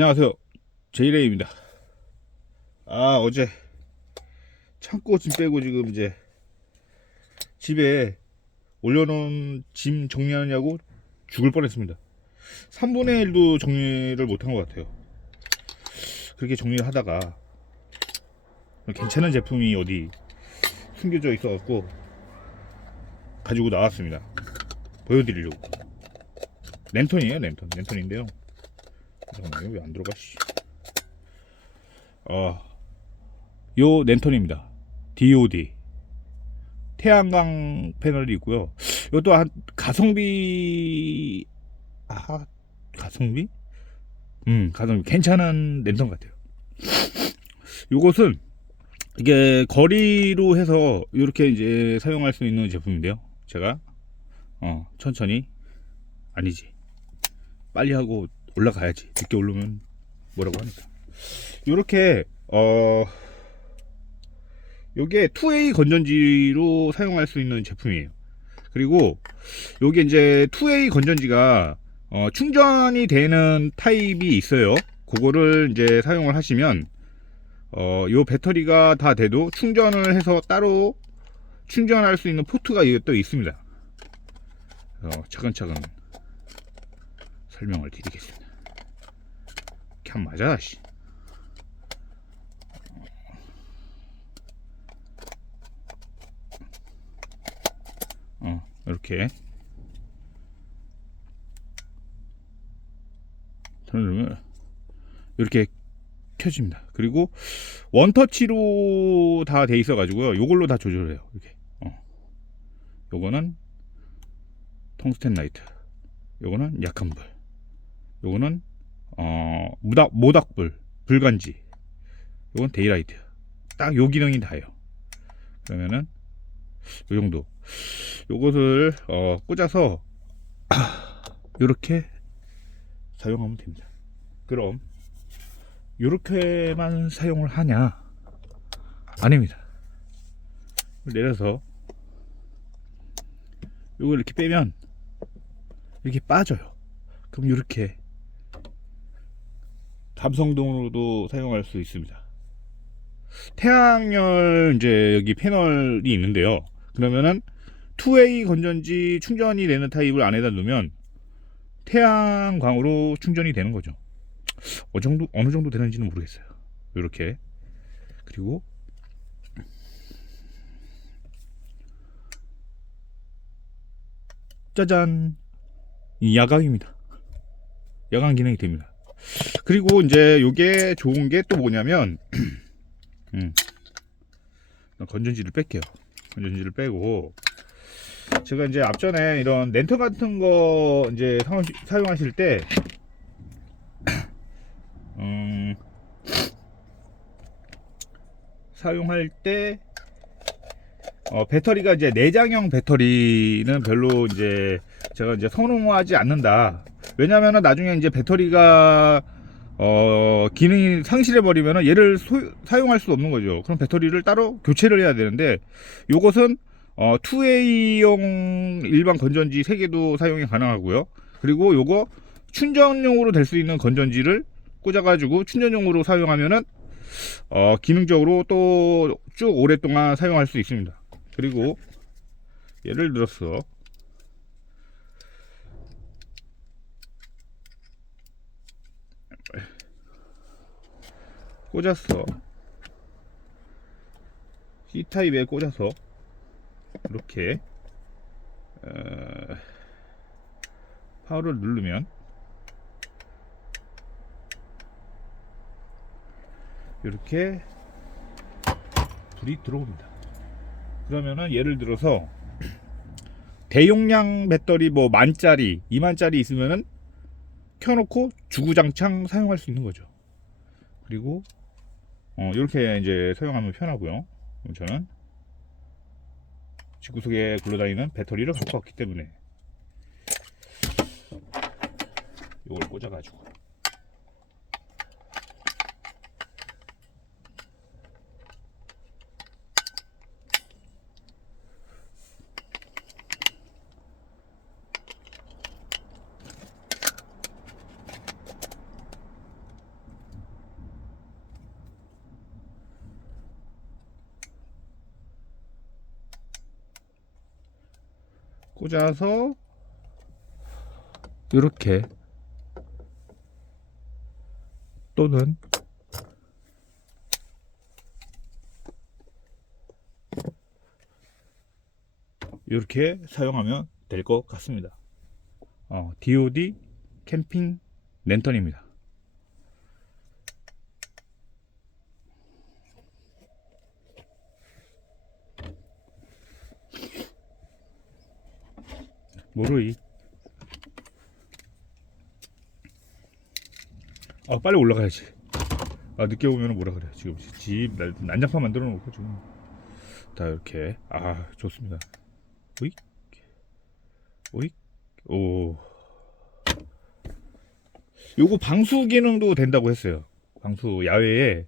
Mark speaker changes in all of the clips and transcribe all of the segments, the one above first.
Speaker 1: 안녕하세요. 제이레이입니다. 아, 어제 창고 짐 빼고 지금 이제 집에 올려놓은 짐 정리하느냐고 죽을 뻔했습니다. 3분의 1도 정리를 못한 것 같아요. 그렇게 정리를 하다가 괜찮은 제품이 어디 숨겨져 있어 갖고 가지고 나왔습니다. 보여드리려고. 랜턴이에요, 랜턴. 랜턴인데요. 잠깐만, 왜안 들어가, 씨. 아, 요 랜턴입니다. DOD. 태양광 패널이 있고요. 이것도 한 가성비 아 가성비? 음 가성비 괜찮은 랜턴 같아요. 요것은 이게 거리로 해서 이렇게 이제 사용할 수 있는 제품인데요. 제가 어 천천히 아니지 빨리 하고 올라가야지 늦게 오르면 뭐라고 하니까 이렇게 어 요게 2A 건전지로 사용할 수 있는 제품이에요. 그리고 요게 이제 2A 건전지가 어, 충전이 되는 타입이 있어요. 그거를 이제 사용을 하시면 어, 요 배터리가 다 돼도 충전을 해서 따로 충전할 수 있는 포트가 또 있습니다. 어, 차근차근 설명을 드리겠습니다. 캬 맞아 씨. 어, 이렇게 누르면 이렇게 켜집니다. 그리고 원터치로 다 돼 있어 가지고요. 요걸로 다 조절해요. 이렇게. 어. 요거는 텅스텐 라이트. 요거는 약한 불. 요거는 어, 무닥 모닥불, 불간지. 요건 데이라이트. 딱 요 기능이 다예요. 그러면은 요 정도. 요것을 어, 꽂아서 이렇게 사용하면 됩니다. 그럼 이렇게만 사용을 하냐? 아닙니다. 내려서 이거 이렇게 빼면 이렇게 빠져요. 그럼 이렇게 감성동으로도 사용할 수 있습니다. 태양열 이제 여기 패널이 있는데요. 그러면은 2A 건전지 충전이 되는 타입을 안에다 놓으면 태양광으로 충전이 되는 거죠. 어느 정도 어느 정도 되는지는 모르겠어요. 이렇게 그리고 짜잔 이 야광입니다. 야광 기능이 됩니다. 그리고 이제 요게 좋은 게 또 뭐냐면 음, 건전지를 뺄게요. 건전지를 빼고 제가 이제 앞전에 이런 랜턴 같은 거 이제 사용하실 때 음, 사용할 때 어, 배터리가 이제 내장형 배터리는 별로 이제 제가 이제 선호하지 않는다. 왜냐면은 나중에 이제 배터리가 어, 기능이 상실해 버리면은 얘를 소, 사용할 수 없는 거죠. 그럼 배터리를 따로 교체를 해야 되는데 요것은 어, 2A용 일반 건전지 3개도 사용이 가능하고요. 그리고 요거 충전용으로 될 수 있는 건전지를 꽂아가지고 충전용으로 사용하면은 어, 기능적으로 또 쭉 오랫동안 사용할 수 있습니다. 그리고 예를 들어서 꽂았어. C타입에 꽂아서 이렇게 어, 파워를 누르면 이렇게 불이 들어옵니다. 그러면은 예를 들어서 대용량 배터리 뭐 만짜리, 이만짜리 있으면은 켜놓고 주구장창 사용할 수 있는 거죠. 그리고 어, 이렇게 이제 사용하면 편하고요. 저는 집구석에 굴러다니는 배터리를 갖고 왔기 때문에 이걸 꽂아가지고 꽂아서 이렇게 또는 이렇게 사용하면 될 것 같습니다. 어, DOD 캠핑 랜턴입니다. 모르이. 아 빨리 올라가야지. 아 늦게 오면 뭐라 그래. 지금 집 난- 난장판 만들어 놓고 지금 다 이렇게 아 좋습니다. 오이 오이 오. 요거 방수 기능도 된다고 했어요. 방수 야외에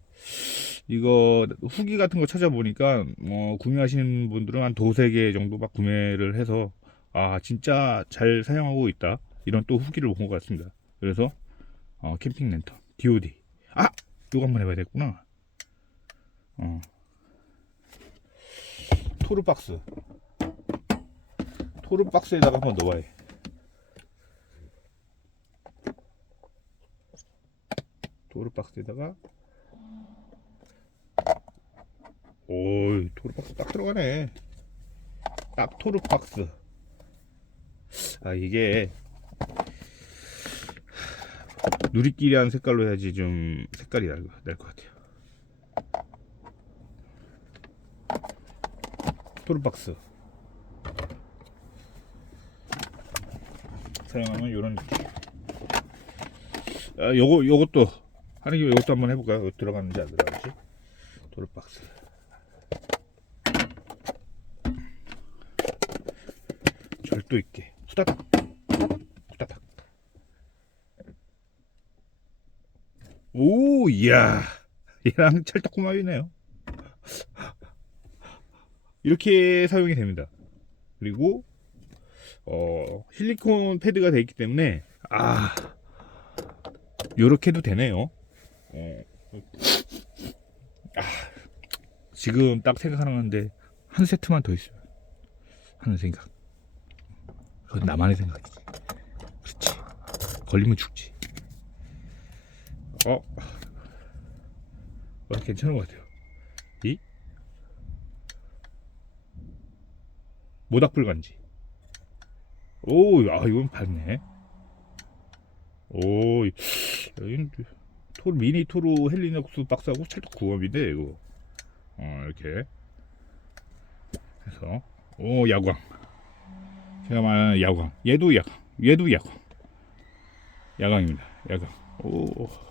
Speaker 1: 이거 후기 같은 거 찾아보니까 뭐 구매하시는 분들은 한 도세 개 정도 막 구매를 해서 아 진짜 잘 사용하고 있다 이런 또 후기를 본 것 같습니다. 그래서 어, 캠핑 랜턴 DOD 아 이거 한번 해봐야 되겠구나. 어. 토르 박스 토르 박스에다가 한번 넣어야 해. 토르 박스에다가 오이 토르 박스 딱 들어가네. 딱 토르 박스. 아 이게 누리끼리한 색깔로 해야지 좀 색깔이 날 것 같아요. 토르박스 사용하면 이런 느낌. 아 요거 요것도 하는 김에 요것도 한번 해볼까요? 이거 들어가는지 안 들어가는지 토르박스. 절도 있게 후다닥. 후다닥. 오 이야. 얘랑 찰떡궁합이네요. 이렇게 사용이 됩니다. 그리고 어 실리콘 패드가 되어 있기 때문에 아 요렇게도 되네요. 어, 아, 지금 딱 생각하는데 한 세트만 더 있어요. 하는 생각 그건 나만의 생각이지. 그렇지. 걸리면 죽지. 어? 어, 괜찮은 것 같아요. 이? 모닥불 간지. 오, 아, 이건 밝네. 오, 이- 여기는 토 미니 토르 헬리녹스 박스하고 찰떡 구합인데 이거. 어, 이렇게 해서 오, 야광. 제가 말하는 야광. 얘도 야광. 얘도 야광. 야광입니다. 야광. 오.